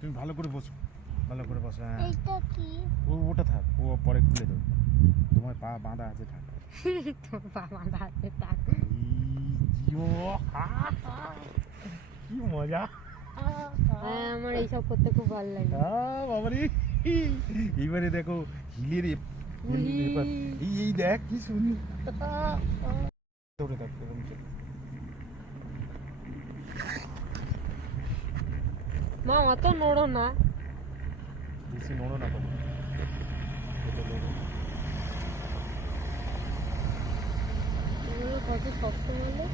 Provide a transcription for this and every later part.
তুমি ভালো করে বসো। ভালো করে বসো হ্যাঁ। ও ওটা থাক ও পরে খুলে দেবো। তোমার পা বাঁধা আছে থাক। তোর থাক। হা, হা। কি মজা। হ্যাঁ আমার এইসব করতে খুব ভালো লাগে। আহ, বাবারে। এইবারে দেখো হিলের এই দেখ কি শুনি ধরে থাক এরকম চল। মা অত নড়ো না বেশি নড়ো না বাবা। কত শক্ত হলো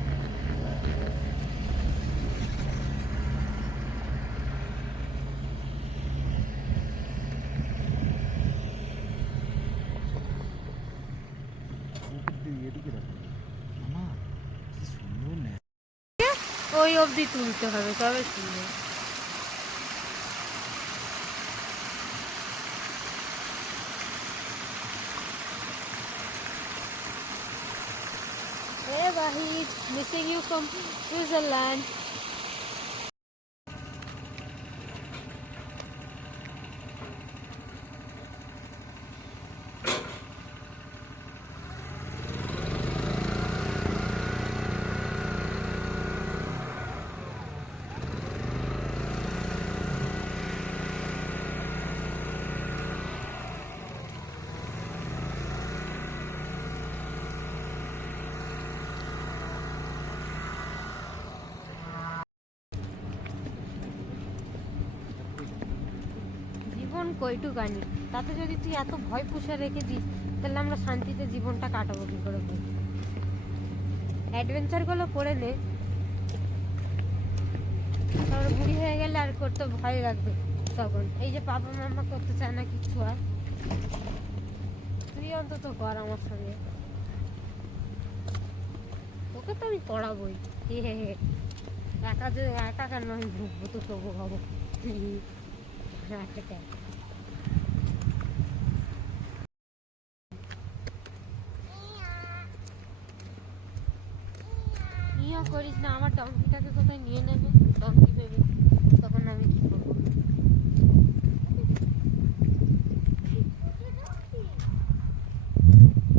ওই অবধি তুলতে হবে তবে সুন্দর Hey Wahid, missing you from Switzerland. জীবন কইটুকানি তাতে যদি তুই এত ভয় পুষে রেখে দিস, তাহলে আমরা শান্তিতে জীবনটা কাটাবো কি করে অ্যাডভেঞ্চারগুলো করে নে। তারপরে বুড়ি হয়ে গেলে আর করতে ভয় লাগবে তখন। এই যে বাবা মামা করতে চায় না কিচ্ছু আর। তুই অন্তত কর আমার সঙ্গে। তোকে তো আমি পড়াবোই। হে হে হে। একা যে একা কেন আমি ভুগবো? তো তবু হব হ্যাঁ করিস না আমার ডঙ্কিটাকে কোথায় নিয়ে নেবে? ডঙ্কি ভেবে। তখন আমি কি করব?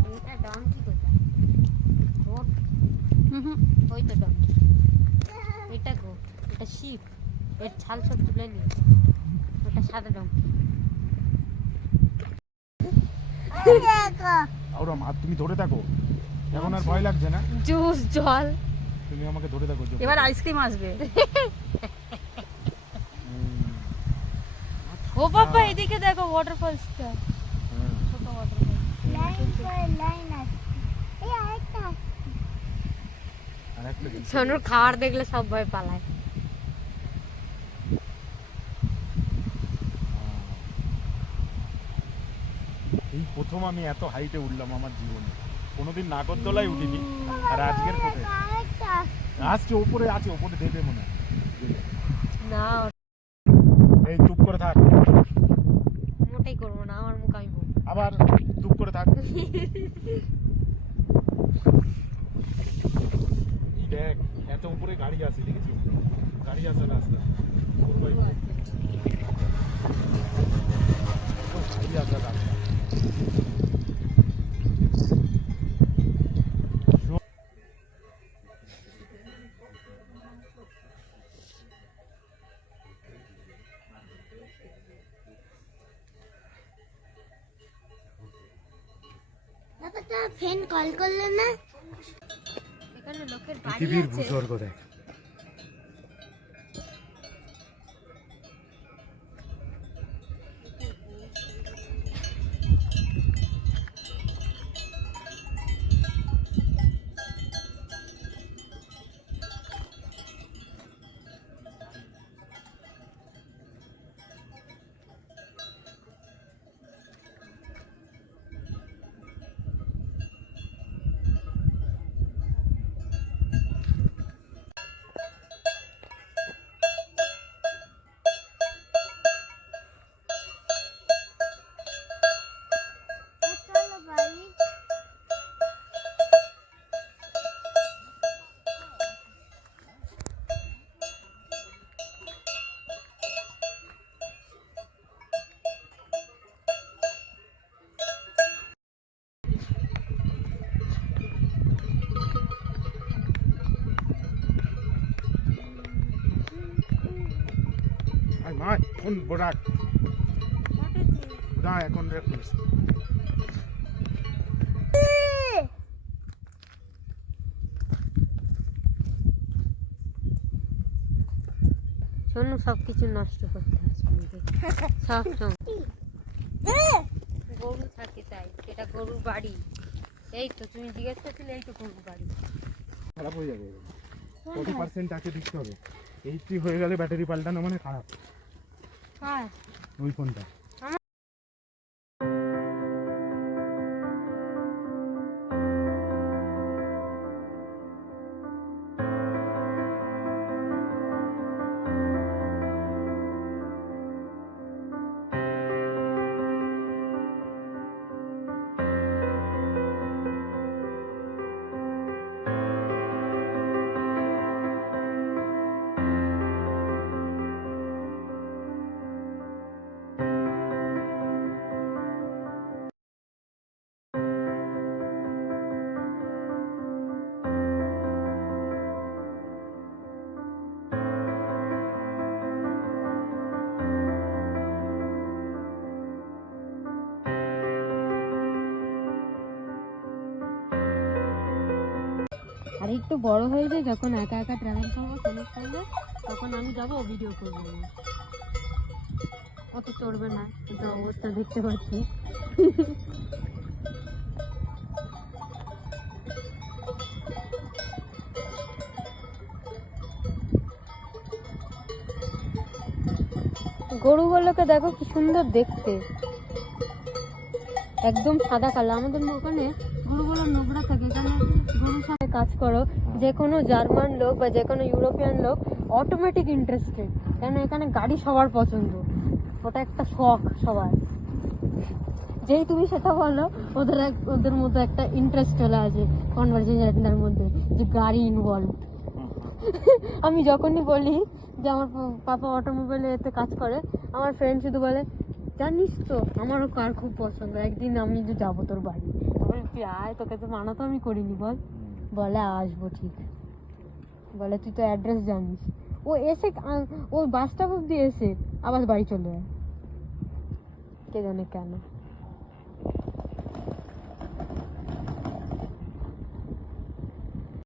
এটা ডঙ্কি কোথায়? গোট ওই তো ডঙ্কি এটা গোট এটা শিপ এর ছাল সব তুলে নিয়ে ওটা সাদা ডঙ্কি দেখো ওরা মা তুমি ধরে থাকো। এখন আর ভয় লাগছে না? জুস জল। তুমি আমাকে ধরে থাকো এবার আইসক্রিম আসবে। ও বাবা এদিকে দেখো ওয়াটারফলসটা। ছোট ওয়াটারফল লাইন লাইন আছে এই আরেকটা আর সোনুর খাবার দেখলে সব ভয় পালায়। এই প্রথম আমি এত হাইটে উঠলাম আমার জীবনে। কোনোদিন নাগরদোলায় উঠিনি। আর আজকের কোথায় আসছে ওপরে আছে ওপরে দেবে মনে না। এই চুপ করে থাক। মোটেই করব না আমার মুখ আমি আবার চুপ করে থাক। দেখ এত উপরে গাড়ি আছে দেখেছিস? গাড়ি আছে রাস্তা গাড়ি আছে রাস্তা ফ্রেন্ড কল করলে না? এখানে লোকের বাড়ি পৃথিবীর আছে। মা ফোন রাখ না এখন রাখ শোনো সব কিছু নষ্ট করতে আসবে সব গরু থাকে তাই এটা গরুর বাড়ি। এই তো তুমি জিজ্ঞেস করছিলে এই তো গরুর বাড়ি। খারাপ হয়ে যাবে। ফোর্টি পার্সেন্ট আছে দিতে হবে। এইটটি হয়ে গেলে ব্যাটারি পাল্টানো মানে খারাপ। ওই ফোনটা। একটু বড় হয়ে যায়, যখন একা একা ট্রাভেল করব তোমার সঙ্গে তখন আমি যাব ভিডিও করব অত চড়বে না কিন্তু অবস্থা দেখতে পাচ্ছি। গরুগুলোকে দেখো কি সুন্দর দেখতে। একদম সাদা কালো। আমাদের ওখানে গরুগুলো নোংরা কাজ করো যে কোনো জার্মান লোক বা যে কোনো ইউরোপিয়ান লোক অটোমেটিক ইন্টারেস্টেড কেন এখানে গাড়ি সবার পছন্দ। ওটা একটা শখ সবার। যেই তুমি সেটা বলো ওদের এক ওদের মধ্যে একটা ইন্টারেস্ট চলে আসে কনভারসেশনের মধ্যে যে গাড়ি ইনভলভ আমি যখনই বলি যে আমার পাপা অটোমোবাইলে এতে কাজ করে আমার ফ্রেন্ড শুধু বলে জানিস তো আমারও কার খুব পছন্দ একদিন আমি যে যাব তোর বাড়ি। তুই আয় তোকে তো মানা তো আমি করিনি বল। বলে, আসব ঠিক। বলে, তুই তো অ্যাড্রেস জানিস। ও এসে ও বাস স্টপ অব্দি এসে আবার বাড়ি চলে যায়। কে জানে কেন।